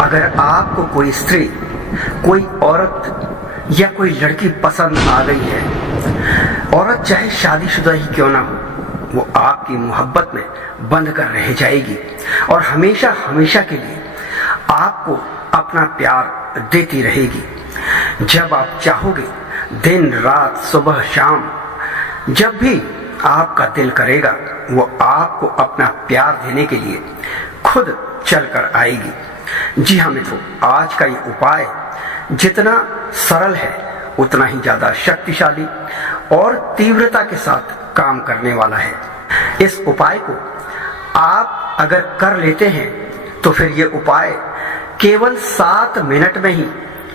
अगर आपको कोई स्त्री, कोई औरत या कोई लड़की पसंद आ गई है, औरत चाहे शादीशुदा ही क्यों ना हो, वो आपकी मोहब्बत में बंध कर रह जाएगी और हमेशा हमेशा के लिए आपको अपना प्यार देती रहेगी। जब आप चाहोगे, दिन रात सुबह शाम, जब भी आपका दिल करेगा, वो आपको अपना प्यार देने के लिए खुद चलकर आएगी। जी हाँ मित्रों, आज का ये उपाय जितना सरल है उतना ही ज्यादा शक्तिशाली और तीव्रता के साथ काम करने वाला है। इस उपाय को आप अगर कर लेते हैं तो फिर ये उपाय केवल 7 मिनट में ही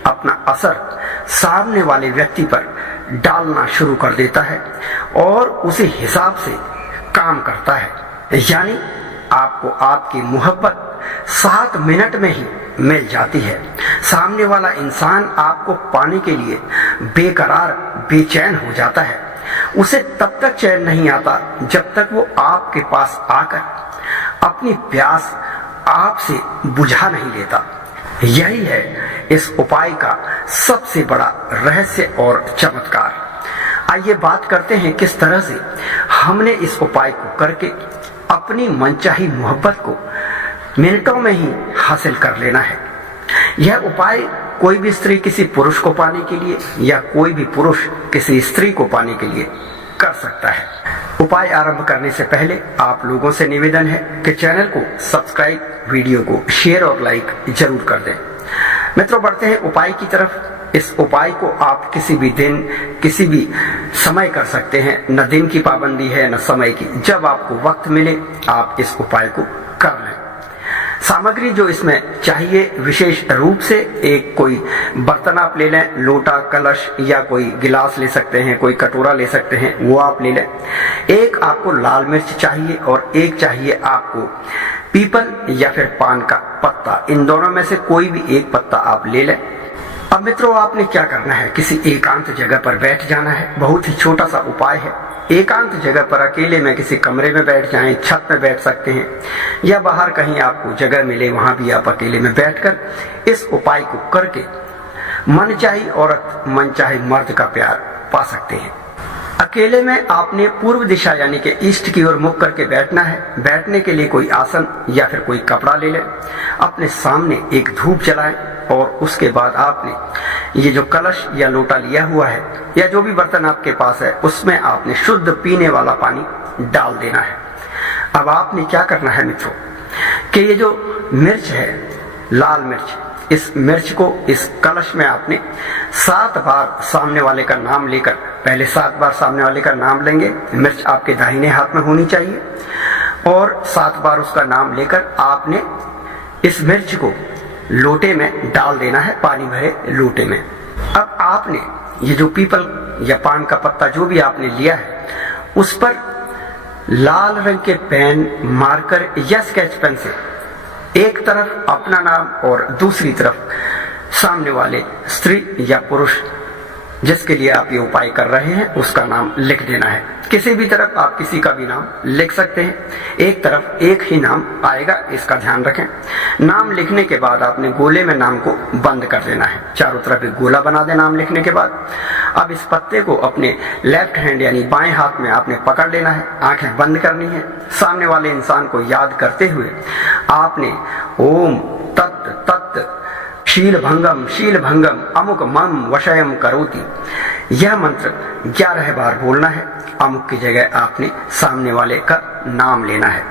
अपना असर सामने वाले व्यक्ति पर डालना शुरू कर देता है और उसी हिसाब से काम करता है। यानी आपको आपकी मोहब्बत 7 मिनट में ही मिल जाती है। सामने वाला इंसान आपको पाने के लिए बेकरार, बेचैन हो जाता है। उसे तब तक चैन नहीं आता जब तक वो आपके पास आकर अपनी प्यास आपसे बुझा नहीं लेता। यही है इस उपाय का सबसे बड़ा रहस्य और चमत्कार। आइए बात करते हैं किस तरह से हमने इस उपाय को करके अपनी मनचाही मोहब्बत को मिनटों में ही हासिल कर लेना है। यह उपाय कोई भी स्त्री किसी पुरुष को पाने के लिए या कोई भी पुरुष किसी स्त्री को पाने के लिए कर सकता है। उपाय आरंभ करने से पहले आप लोगों से निवेदन है कि चैनल को सब्सक्राइब, वीडियो को शेयर और लाइक जरूर कर दें। मित्रों, बढ़ते हैं उपाय की तरफ। इस उपाय को आप किसी भी दिन, किसी भी समय कर सकते हैं। न दिन की पाबंदी है न समय की। जब आपको वक्त मिले आप इस उपाय को कर लें। सामग्री जो इसमें चाहिए, विशेष रूप से एक कोई बर्तन आप ले लें, लोटा, कलश या कोई गिलास ले सकते हैं, कोई कटोरा ले सकते हैं, वो आप ले लें। एक आपको लाल मिर्च चाहिए और एक चाहिए आपको पीपल या फिर पान का पत्ता। इन दोनों में से कोई भी एक पत्ता आप ले लें। अब मित्रों, आपने क्या करना है, किसी एकांत जगह पर बैठ जाना है। बहुत ही छोटा सा उपाय है। एकांत जगह पर अकेले में किसी कमरे में बैठ जाएं, छत में बैठ सकते हैं या बाहर कहीं आपको जगह मिले वहां भी आप अकेले में बैठकर इस उपाय को करके मनचाही औरत, मनचाहे मर्द का प्यार पा सकते हैं। अकेले में आपने पूर्व दिशा यानी कि ईस्ट की ओर मुख करके बैठना है। बैठने के लिए कोई आसन या फिर कोई कपड़ा ले लें। अपने सामने एक धूप जलाएं और उसके बाद आपने ये जो कलश या लोटा लिया हुआ है या जो भी बर्तन आपके पास है उसमें आपने शुद्ध पीने वाला पानी डाल देना है। अब आपने क्या करना है मित्रों कि ये जो मिर्च है, लाल मिर्च, इस मिर्च को इस कलश में आपने 7 बार सामने वाले का नाम लेकर, पहले 7 बार सामने वाले का नाम लेंगे। मिर्च आपके दाहिने हाथ में होनी चाहिए और 7 बार उसका नाम लेकर आपने इस मिर्च को लोटे में डाल देना है, पानी भरे लोटे में। अब आपने ये जो पीपल या पान का पत्ता जो भी आपने लिया है उस पर लाल रंग के पेन, मार्कर या स्केच पेन से एक तरफ अपना नाम और दूसरी तरफ सामने वाले स्त्री या पुरुष जिसके लिए आप ये उपाय कर रहे हैं उसका नाम लिख देना है। किसी भी तरफ आप किसी का भी नाम लिख सकते हैं। एक तरफ एक ही नाम आएगा, इसका ध्यान रखें। नाम लिखने के बाद आपने गोले में नाम को बंद कर देना है। चारों तरफ एक गोला बना दे नाम लिखने के बाद। अब इस पत्ते को अपने लेफ्ट हैंड यानी बाएं हाथ में आपने पकड़ लेना है। आंखें बंद करनी है। सामने वाले इंसान को याद करते हुए आपने ओम तत् तत् शील भंगम अमुक मम वशयम करोति, यह मंत्र 11 बार बोलना है। अमुक की जगह आपने सामने वाले का नाम लेना है।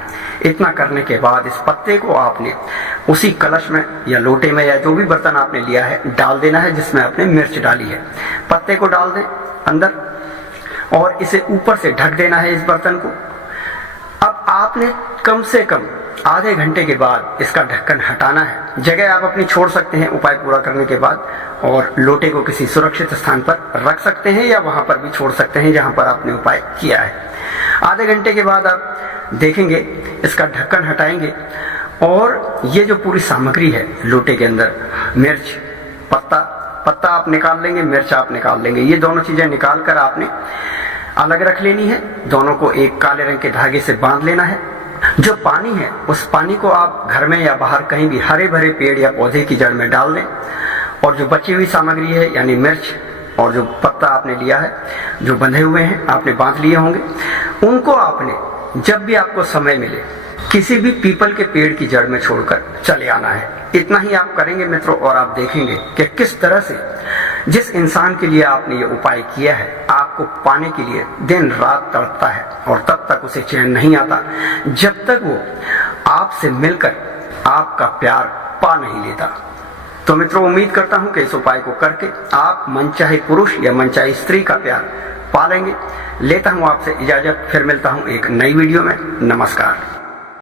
इतना करने के बाद इस पत्ते को आपने उसी कलश में या लोटे में या जो भी बर्तन आपने लिया है डाल देना है जिसमें आपने मिर्च डाली है। पत्ते को डाल दें अंदर और इसे ऊपर से ढक देना है इस बर्तन को। अब आपने कम से कम आधे घंटे के बाद इसका ढक्कन हटाना है। जगह आप अपनी छोड़ सकते हैं उपाय पूरा करने के बाद और लोटे को किसी सुरक्षित स्थान पर रख सकते हैं या वहां पर भी छोड़ सकते हैं जहां पर आपने उपाय किया है। आधे घंटे के बाद आप देखेंगे, इसका ढक्कन हटाएंगे और ये जो पूरी सामग्री है लोटे के अंदर, मिर्च, पत्ता आप निकाल लेंगे, मिर्च आप निकाल लेंगे। ये दोनों चीजें निकाल कर आपने अलग रख लेनी है। दोनों को एक काले रंग के धागे से बांध लेना है। जो पानी है उस पानी को आप घर में या बाहर कहीं भी हरे भरे पेड़ या पौधे की जड़ में डाल दें, और जो बची हुई सामग्री है यानी मिर्च और जो पत्ता आपने लिया है, जो बंधे हुए हैं आपने बांध लिए होंगे, उनको आपने जब भी आपको समय मिले किसी भी पीपल के पेड़ की जड़ में छोड़कर चले आना है। इतना ही आप करेंगे मित्रों, और आप देखेंगे कि किस तरह से जिस इंसान के लिए आपने ये उपाय किया है आपको पाने के लिए दिन रात तड़पता है, और तब तक उसे चैन नहीं आता जब तक वो आपसे मिलकर आपका प्यार पा नहीं लेता। तो मित्रों, उम्मीद करता हूं कि इस उपाय को करके आप मनचाहे पुरुष या मनचाही स्त्री का प्यार पा लेंगे। लेता हूं आपसे इजाजत, फिर मिलता हूं एक नई वीडियो में। नमस्कार।